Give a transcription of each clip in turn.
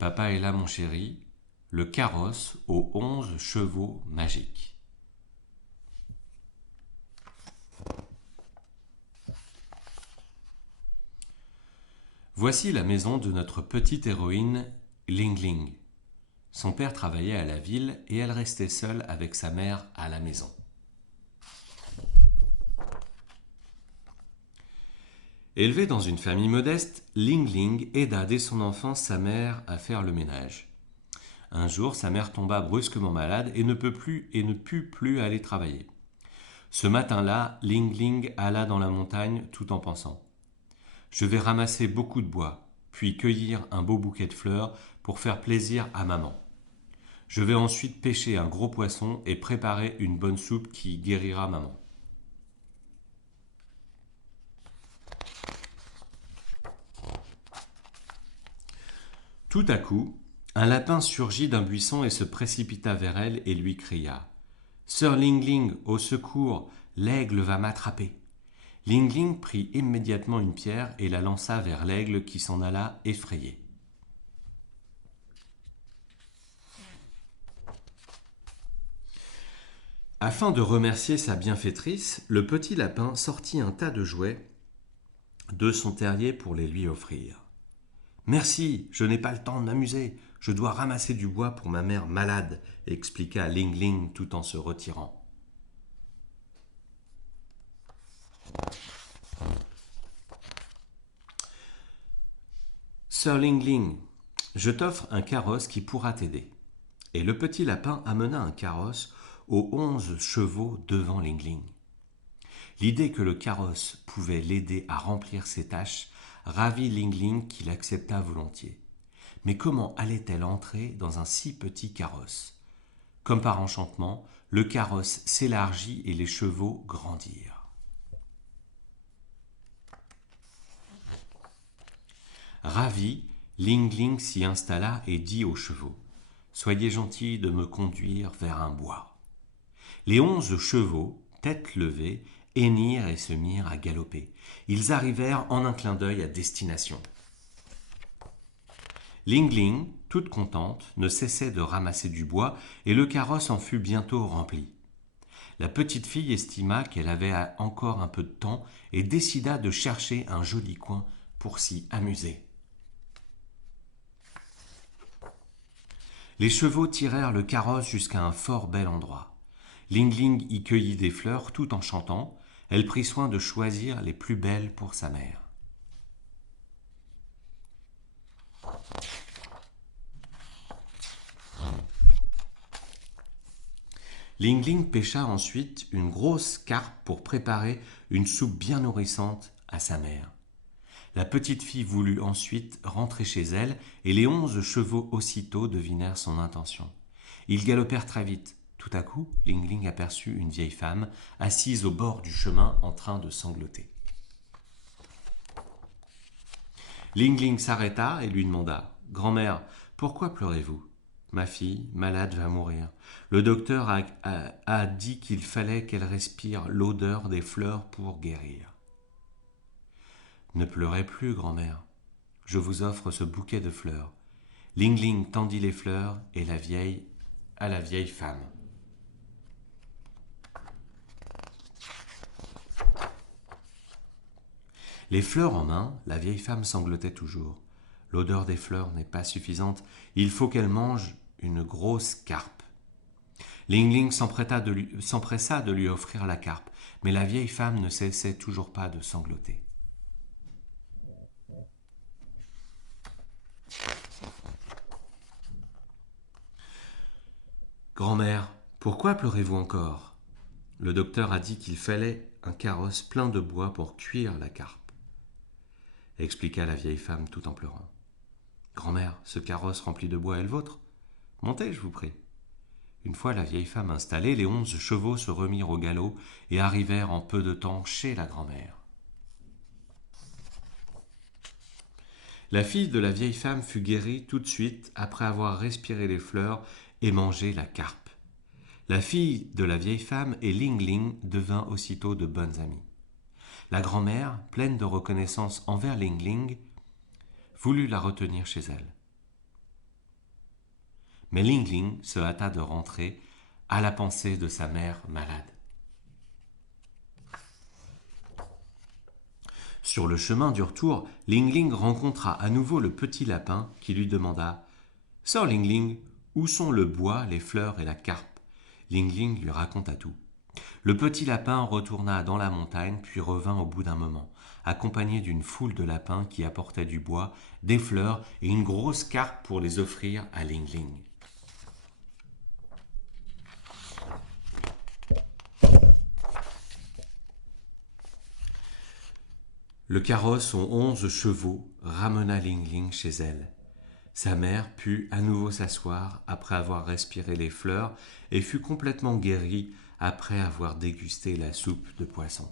Papa est là, mon chéri, le carrosse aux 11 chevaux magiques. Voici la maison de notre petite héroïne, Ling Ling. Son père travaillait à la ville et elle restait seule avec sa mère à la maison. Élevée dans une famille modeste, Ling Ling aida dès son enfance sa mère à faire le ménage. Un jour, sa mère tomba brusquement malade et ne put plus aller travailler. Ce matin-là, Ling Ling alla dans la montagne tout en pensant: je vais ramasser beaucoup de bois, puis cueillir un beau bouquet de fleurs pour faire plaisir à maman. Je vais ensuite pêcher un gros poisson et préparer une bonne soupe qui guérira maman. Tout à coup, un lapin surgit d'un buisson et se précipita vers elle et lui cria: Sœur Ling Ling, au secours, l'aigle va m'attraper. Ling Ling prit immédiatement une pierre et la lança vers l'aigle qui s'en alla effrayé. Afin de remercier sa bienfaitrice, le petit lapin sortit un tas de jouets de son terrier pour les lui offrir. Merci, je n'ai pas le temps de m'amuser. Je dois ramasser du bois pour ma mère malade, expliqua Ling Ling tout en se retirant. Sœur Ling Ling, je t'offre un carrosse qui pourra t'aider. Et le petit lapin amena un carrosse aux 11 chevaux devant Ling Ling. L'idée que le carrosse pouvait l'aider à remplir ses tâches ravit Ling Ling qui l'accepta volontiers. Mais comment allait-elle entrer dans un si petit carrosse? Comme par enchantement, le carrosse s'élargit et les chevaux grandirent. Ravi, Ling Ling s'y installa et dit aux chevaux: soyez gentils de me conduire vers un bois. Les 11 chevaux, tête levée, hennirent et se mirent à galoper. Ils arrivèrent en un clin d'œil à destination. Ling Ling, toute contente, ne cessait de ramasser du bois et le carrosse en fut bientôt rempli. La petite fille estima qu'elle avait encore un peu de temps et décida de chercher un joli coin pour s'y amuser. Les chevaux tirèrent le carrosse jusqu'à un fort bel endroit. Ling Ling y cueillit des fleurs tout en chantant. Elle prit soin de choisir les plus belles pour sa mère. Ling Ling pêcha ensuite une grosse carpe pour préparer une soupe bien nourrissante à sa mère. La petite fille voulut ensuite rentrer chez elle et les 11 chevaux aussitôt devinèrent son intention. Ils galopèrent très vite. Tout à coup, Ling Ling aperçut une vieille femme assise au bord du chemin en train de sangloter. Ling Ling s'arrêta et lui demanda: Grand-mère, pourquoi pleurez-vous? Ma fille, malade, va mourir. Le docteur a dit qu'il fallait qu'elle respire l'odeur des fleurs pour guérir. Ne pleurez plus, grand-mère. Je vous offre ce bouquet de fleurs. Ling Ling tendit les fleurs et à la vieille femme. Les fleurs en main, la vieille femme sanglotait toujours. L'odeur des fleurs n'est pas suffisante, il faut qu'elle mange une grosse carpe. Ling Ling s'empressa de lui offrir la carpe, mais la vieille femme ne cessait toujours pas de sangloter. Grand-mère, pourquoi pleurez-vous encore? Le docteur a dit qu'il fallait un carrosse plein de bois pour cuire la carpe, expliqua la vieille femme tout en pleurant. Grand-mère, ce carrosse rempli de bois est le vôtre? Montez, je vous prie. Une fois la vieille femme installée, les 11 chevaux se remirent au galop et arrivèrent en peu de temps chez la grand-mère. La fille de la vieille femme fut guérie tout de suite après avoir respiré les fleurs et mangé la carpe. La fille de la vieille femme et Ling Ling devinrent aussitôt de bonnes amies. La grand-mère, pleine de reconnaissance envers Ling Ling, voulut la retenir chez elle. Mais Ling Ling se hâta de rentrer à la pensée de sa mère malade. Sur le chemin du retour, Ling Ling rencontra à nouveau le petit lapin qui lui demanda « Sors Ling Ling, où sont le bois, les fleurs et la carpe ?» Ling Ling lui raconta tout. Le petit lapin retourna dans la montagne puis revint au bout d'un moment, accompagné d'une foule de lapins qui apportaient du bois, des fleurs et une grosse carpe pour les offrir à Ling Ling. Le carrosse aux 11 chevaux ramena Ling Ling chez elle. Sa mère put à nouveau s'asseoir après avoir respiré les fleurs et fut complètement guérie après avoir dégusté la soupe de poisson.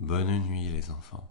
Bonne nuit les enfants.